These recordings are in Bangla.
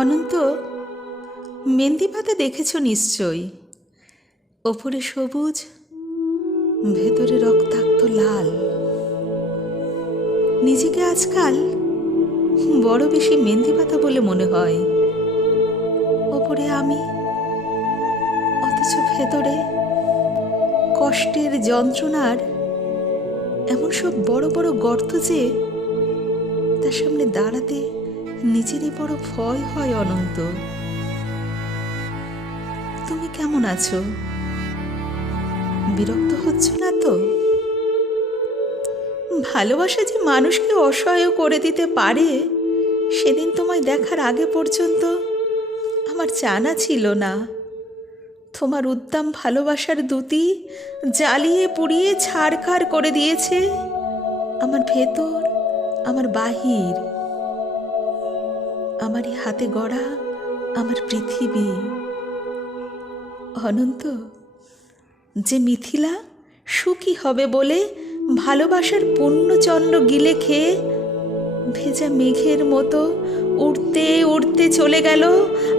অনন্ত মেহেন্দি পাতা দেখেছ নিশ্চয়ই। ওপরে সবুজ, ভেতরে রক্তাক্ত লাল। নিজেকে আজকাল বড় বেশি মেহেন্দি পাতা বলে মনে হয়। ওপরে আমি, অথচ ভেতরে কষ্টের যন্ত্রণার এমন সব বড় বড় গর্ত যে, তার সামনে দাঁড়াতে নিজেরই বড় ভয় হয় অনন্ত। তুমি কেমন আছো? বিরক্ত হচ্ছ না তো? ভালোবাসা যে মানুষকে অসহায় করে দিতে পারে, সেদিন তোমায় দেখার আগে পর্যন্ত আমার জানা ছিল না। তোমার উদ্দাম ভালোবাসার দুতি জ্বালিয়ে পুড়িয়ে ছাড়খাড় করে দিয়েছে আমার ভেতর, আমার বাহির। আমারই হাতে গড়া আমার পৃথিবী। অনন্ত, যে মিথিলা সুখী হবে বলে ভালোবাসার পুণ্যচন্দ্র গিলে খেয়ে ভেজা মেঘের মতো উড়তে উড়তে চলে গেল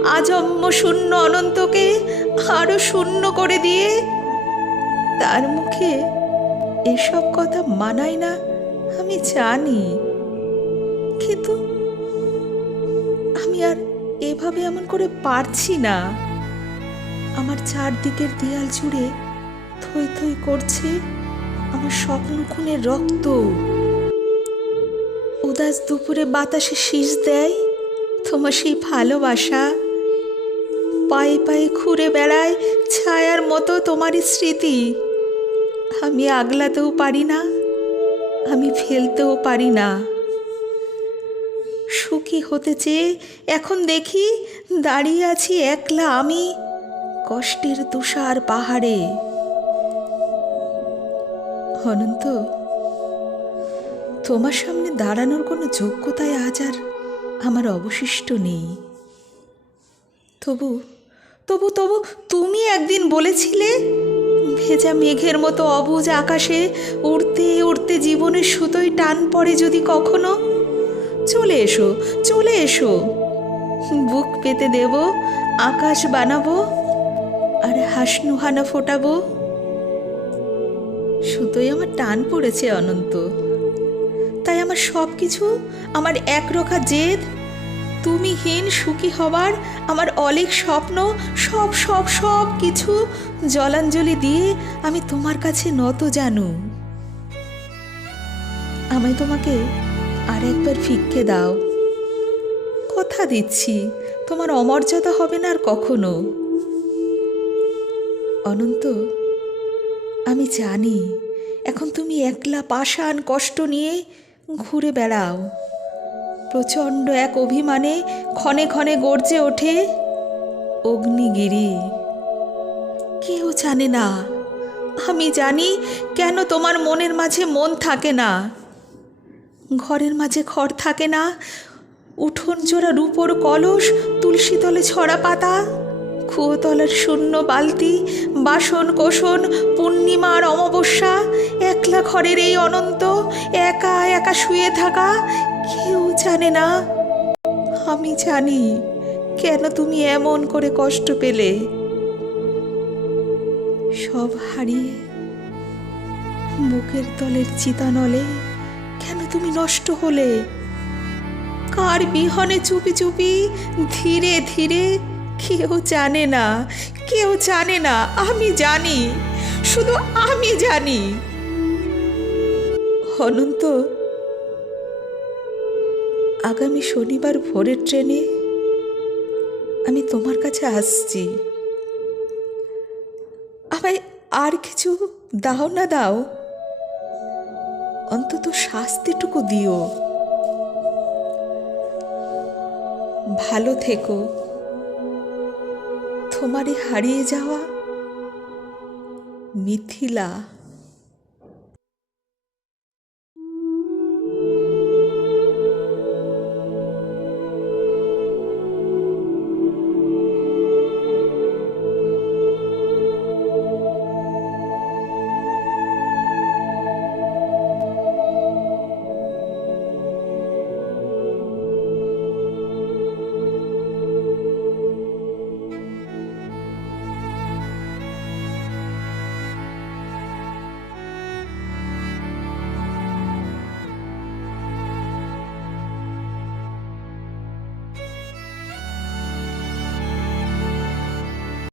আজম্ম শূন্য অনন্তকে আরও শূন্য করে দিয়ে। তার মুখে এসব কথা মানায় না, আমি জানি। কিন্তু এভাবে এমন করে পারছি না। আমার চারদিকের দেয়াল জুড়ে থই থই করছে আমার স্বপ্ন খুনের রক্ত। উদাস দুপুরে বাতাসে শীষ দেয় তোমার সেই ভালোবাসা। পায়ে পায়ে ঘুরে বেড়ায় ছায়ার মতো তোমারই স্মৃতি। আমি আগলাতেও পারি না, আমি ফেলতেও পারি না। সুখী হতে চেয়ে এখন দেখি দাঁড়িয়ে আছি একলা আমি কষ্টের তুষার পাহাড়ে। অনন্ত, তোমার সামনে দাঁড়ানোর কোনো যোগ্যতায় আজ আর আমার অবশিষ্ট নেই। তবু তবু তবু তুমি একদিন বলেছিলে, ভেজা মেঘের মতো অবুজ আকাশে উড়তে উড়তে জীবনের সুতোয় টান পড়ে যদি কখনো। চলে এসো চলে এসো। বুক পেতে দেব, আকাশ বানাবো, আর হাসনুহানা ফোটাবো। সুতোই আমার টান পড়েছে অনন্ত। তাই আমার সব কিছু আমার একরোখা জেদ, তুমিহীন সুখী হবার আমার অলেক স্বপ্ন, সব সব সব কিছু জলাঞ্জলি দিয়ে আমি তোমার কাছে নত জানু। আমায় তোমাকে আর একবার ফিক্কে দাও। কথা দিচ্ছি, তোমার অমর্যাদা হবে না আর কখনো। অনন্ত, আমি জানি, এখন তুমি একলা পাষাণ কষ্ট নিয়ে ঘুরে বেড়াও। প্রচণ্ড এক অভিমানে ক্ষণে ক্ষণে গর্জে ওঠে অগ্নিগিরি। কেউ জানে না, আমি জানি কেন তোমার মনের মাঝে মন থাকে না। ঘরের মাঝে ঘর থাকে না। উঠোন জোড়া রূপোর কলস, তুলসী তলে ছড়া পাতা, কুয়োতলার শূন্য বালতি, বাসন কোষণ, পূর্ণিমার অমাবস্যা, একলা ঘরের এই অনন্ত, একা একা শুয়ে থাকা কেউ জানে না। আমি জানি, কেন তুমি এমন করে কষ্ট পেলে? সব হারিয়ে বুকের তলের চিতানলে কেন তুমি নষ্ট হলে? কার বিহনে চুপি চুপি ধীরে ধীরে? কেউ জানে না, কেউ জানে না, আমি জানি, শুধু আমি জানি। অনন্ত, আগামী শনিবার ভোরের ট্রেনে আমি তোমার কাছে আসছি। আমায় আর কিছু দাও না দাও। অন্তত শাস্তিটুকু দিও। ভালো থেকো। তোমারই হারিয়ে যাওয়া মিথিলা।